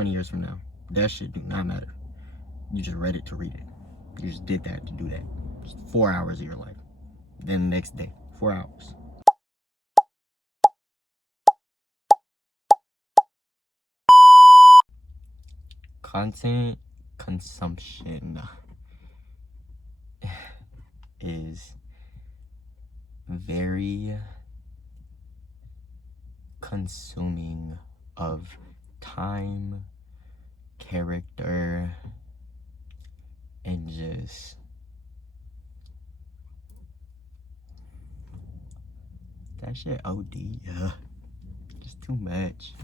20 years from now, that shit do not matter. You just read it to read it. You just did that to do that. Just 4 hours of your life. Then the next day, 4 hours. Content consumption is very consuming of time, character, and just that shit OD, yeah. Just too much.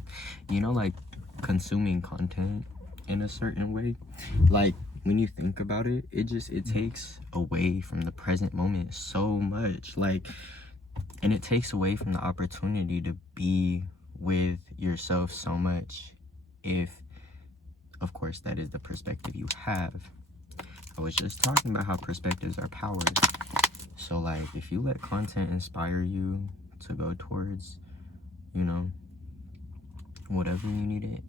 You know, like consuming content in a certain way, like when you think about it, it takes away from the present moment so much, like, and it takes away from the opportunity to be with yourself so much, if of course that is the perspective you have. I was just talking about how perspectives are power. So like if you let content inspire you to go towards, you know, whatever you need it,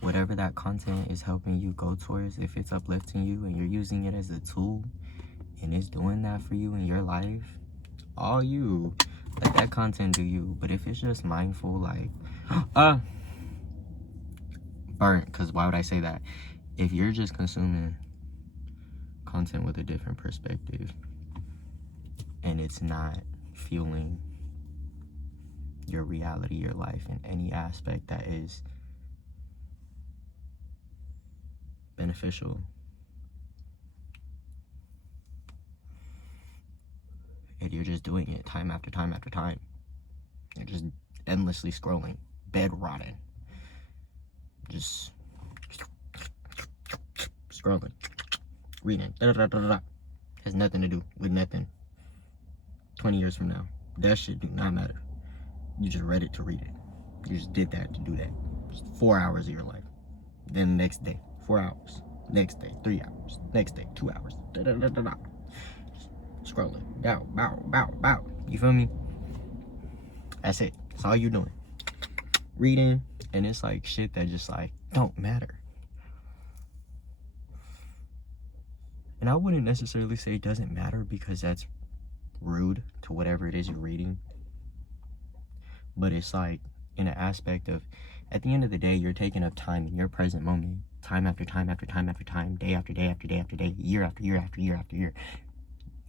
whatever that content is helping you go towards, if it's uplifting you and you're using it as a tool and it's doing that for you in your life, all you, let that content do you. But if it's just mindful, like burnt, because why would I say that? If you're just consuming content with a different perspective and it's not fueling your reality, your life in any aspect that is beneficial, and you're just doing it time after time after time, you're just endlessly scrolling, bed rotting, just scrolling, reading, has nothing to do with nothing. 20 years from now, that shit do not matter. You just read it to read it. You just did that to do that. Just 4 hours of your life. Then the next day, 4 hours. Next day, 3 hours. Next day, 2 hours. Scrolling. Bow, bow, bow, bow. You feel me? That's it. That's all you're doing. Reading, and it's like shit that just like don't matter. And I wouldn't necessarily say it doesn't matter, because that's rude to whatever it is you're reading. But it's like in an aspect of, at the end of the day, you're taking up time in your present moment, time after time after time after time, day after day after day after day, year after year after year after year.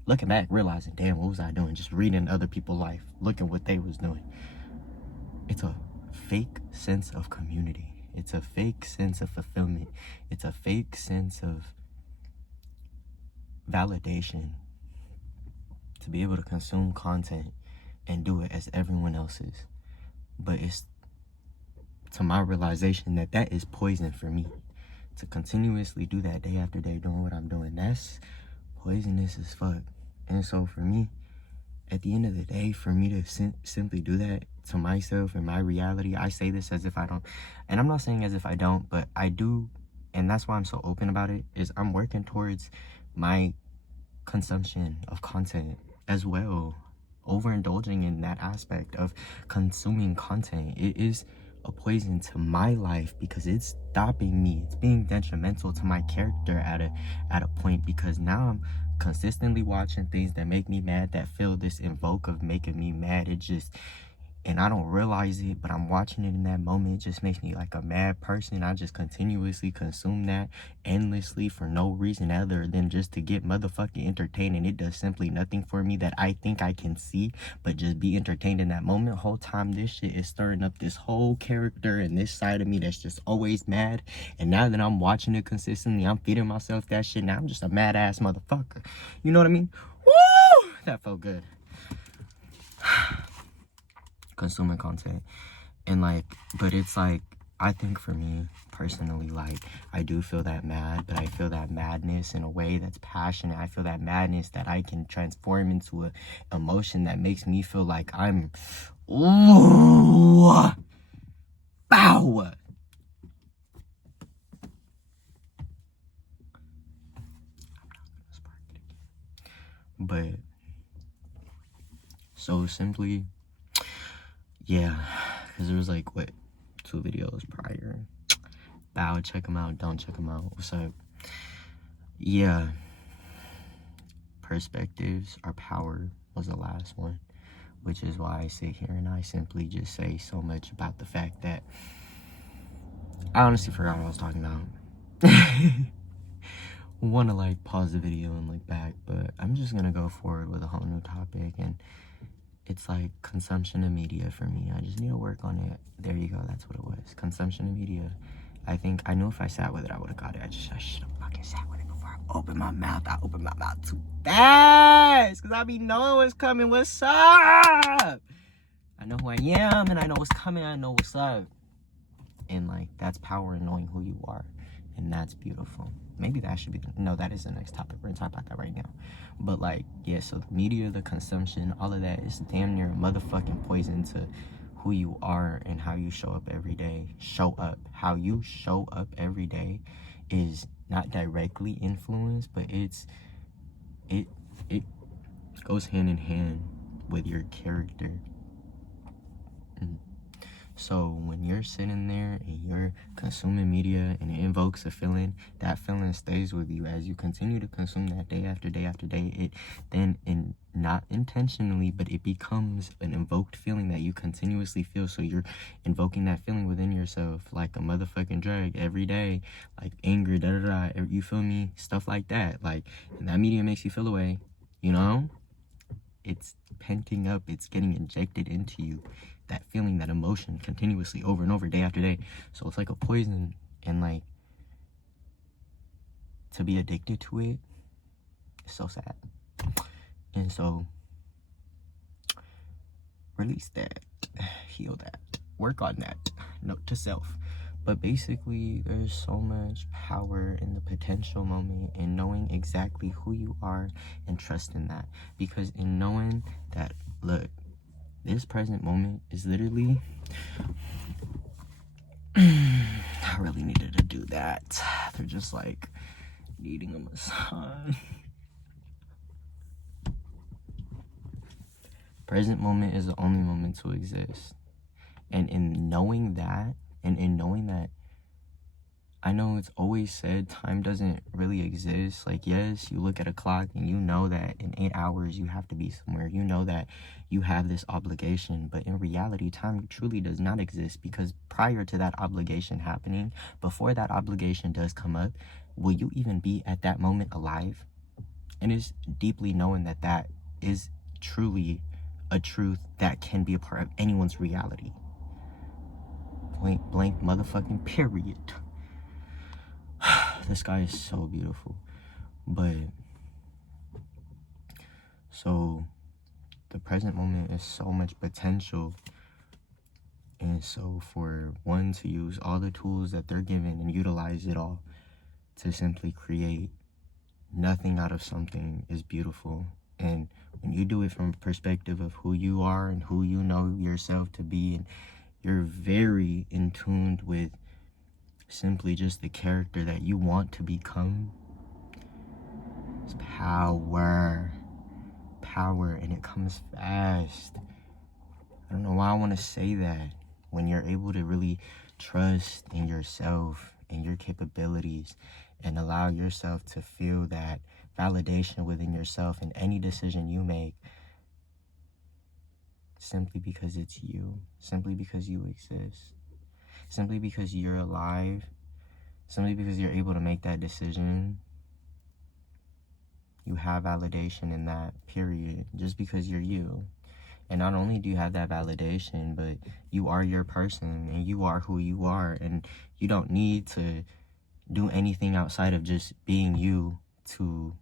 Looking back, realizing, damn, what was I doing? Just reading other people's life, looking what they was doing. It's a fake sense of community. It's a fake sense of fulfillment. It's a fake sense of validation to be able to consume content and do it as everyone else is. But it's to my realization that that is poison for me. To continuously do that day after day, doing what I'm doing, that's poisonous as fuck. And so for me, at the end of the day, for me to simply do that to myself and my reality, I say this as if I don't, and I'm not saying as if I don't, but I do, and that's why I'm so open about it, is I'm working towards my consumption of content as well, overindulging in that aspect of consuming content. It is a poison to my life, because it's stopping me, it's being detrimental to my character at a point, because now I'm consistently watching things that make me mad, that feel this invoke of making me mad. It just, and I don't realize it, but I'm watching it in that moment. It just makes me like a mad person. I just continuously consume that endlessly for no reason other than just to get motherfucking entertained. And it does simply nothing for me that I think I can see, but just be entertained in that moment. Whole time this shit is stirring up this whole character and this side of me that's just always mad. And now that I'm watching it consistently, I'm feeding myself that shit. Now I'm just a mad ass motherfucker. You know what I mean? Woo! That felt good. Consuming content. And like, but it's like, I think for me personally, like, I do feel that mad, but I feel that madness in a way that's passionate. I feel that madness that I can transform into a emotion that makes me feel like I'm, ooh, bow. But so simply, yeah, because there was like, what, 2 videos prior, Bow, check them out. Don't check them out. What's up? Yeah. Perspectives are power was the last one, which is why I sit here and I simply just say so much about the fact that I honestly forgot what I was talking about. Want to like pause the video and look back, but I'm just gonna go forward with a whole new topic, and it's like consumption of media for me. I just need to work on it. There you go, that's what it was. Consumption of media. I know if I sat with it, I would have got it. I should have fucking sat with it before I opened my mouth. I opened my mouth too fast because I be knowing what's coming. What's up? I know who I am, and I know what's coming. I know what's up. And like, that's power in knowing who you are, and that's beautiful. Maybe that should be no, that is the next topic. We're gonna talk about that right now. But like, yeah, so the media, the consumption, all of that is damn near a motherfucking poison to who you are and how you show up every day. How you show up every day is not directly influenced, but it goes hand in hand with your character. So when you're sitting there and you're consuming media and it invokes a feeling, that feeling stays with you as you continue to consume that day after day after day. It then, not intentionally, but it becomes an invoked feeling that you continuously feel. So you're invoking that feeling within yourself like a motherfucking drug every day, like anger, you feel me? Stuff like that. Like, and that media makes you feel away, you know? It's penting up, it's getting injected into you. That feeling, that emotion continuously over and over, day after day. So it's like a poison, and like, to be addicted to it is so sad. And so release that, heal that, work on that, note to self. But basically, there's so much power in the potential moment, in knowing exactly who you are and trusting that. Because in knowing that, look, this present moment is literally, I really needed to do that. They're just like needing a massage. Present moment is the only moment to exist. And in knowing that, I know it's always said time doesn't really exist. Like, yes, you look at a clock and you know that in 8 hours you have to be somewhere. You know that you have this obligation. But in reality, time truly does not exist, because prior to that obligation happening, before that obligation does come up, will you even be at that moment alive? And it's deeply knowing that that is truly a truth that can be a part of anyone's reality. Point blank motherfucking period. The sky is so beautiful. But so the present moment is so much potential. And so for one to use all the tools that they're given and utilize it all to simply create nothing out of something is beautiful. And when you do it from a perspective of who you are and who you know yourself to be, and you're very in tune with simply just the character that you want to become, it's power, and it comes fast. I don't know why I want to say that. When you're able to really trust in yourself and your capabilities and allow yourself to feel that validation within yourself in any decision you make, simply because it's you, simply because you exist, simply because you're alive, simply because you're able to make that decision, you have validation in that, period, just because you're you. And not only do you have that validation, but you are your person, and you are who you are, and you don't need to do anything outside of just being you to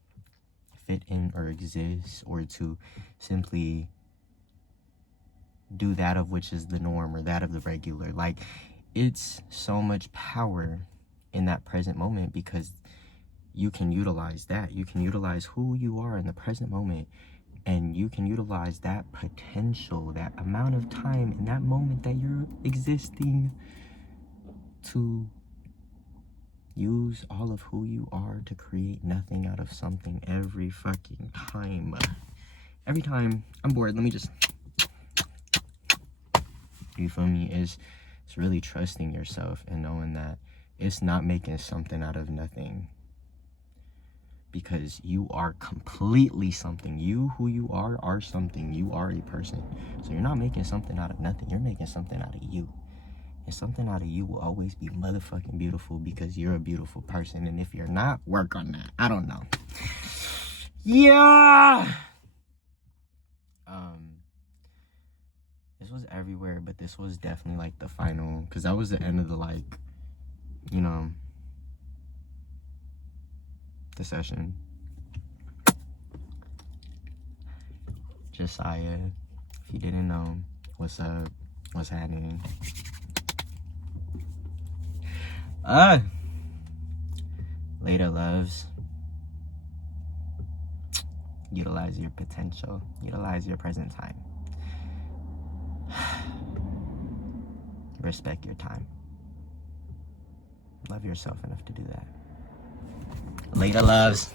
fit in or exist, or to simply do that of which is the norm or that of the regular. Like, it's so much power in that present moment, because you can utilize that. You can utilize who you are in the present moment, and you can utilize that potential, that amount of time in that moment that you're existing, to use all of who you are to create nothing out of something every fucking time. Every time I'm bored, let me just, you feel me? It's really trusting yourself and knowing that it's not making something out of nothing. Because you are completely something. You, who you are something. You are a person. So you're not making something out of nothing. You're making something out of you. And something out of you will always be motherfucking beautiful because you're a beautiful person. And if you're not, work on that. I don't know. Yeah! This was everywhere, but this was definitely, like, the final. Because that was the end of the, like, you know, the session. Jasiah, if you didn't know, what's up? What's happening? Later, loves. Utilize your potential. Utilize your present time. Respect your time. Love yourself enough to do that. Later, loves.